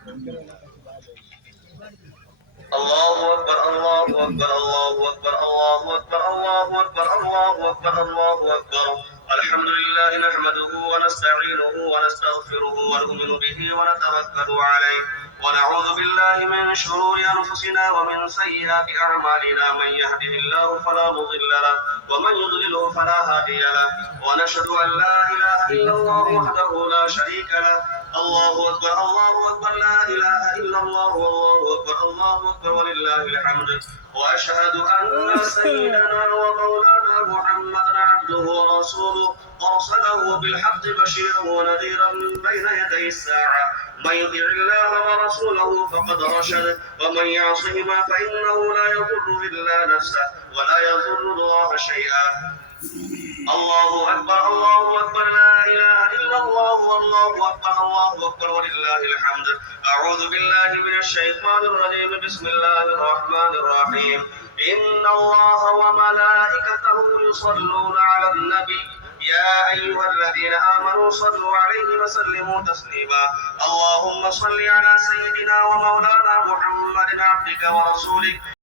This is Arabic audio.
الله أكبر الله أكبر الله أكبر الله أكبر الله أكبر الله أكبر الله أكبر. الحمد لله نحمده ونستعينه ونستغفره ونؤمن به ونتوكل عليه ونعوذ بالله من شرور أنفسنا ومن سيئات أعمالنا. من يهده الله فلا مضل له ومن يضلله فلا هادي له ونشهد أن لا إله إلا الله وحده لا شريك له. الله أكبر الله أكبر لا إله إلا الله والله أكبر الله أكبر ولله الحمد. وأشهد أن سيدنا ومولانا محمدا عبده ورسوله أرسله بالحق بشيرا ونذيرا بين يدي الساعة. من يطع الله ورسوله فقد رشد ومن يعصهما فإنه لا يضر إلا نفسه ولا يضر الله شيئا. الله أكبر الله أكبر لا إله إلا الله والله أكبر الله أكبر ولله الحمد. أعوذ بالله من الشيطان الرجيم. بسم الله الرحمن الرحيم. إن الله وملائكته يصلون على النبي يا أيها الذين آمنوا صلوا عليه وسلموا تسليما. اللهم صل على سيدنا ومولانا محمد عبدك ورسولك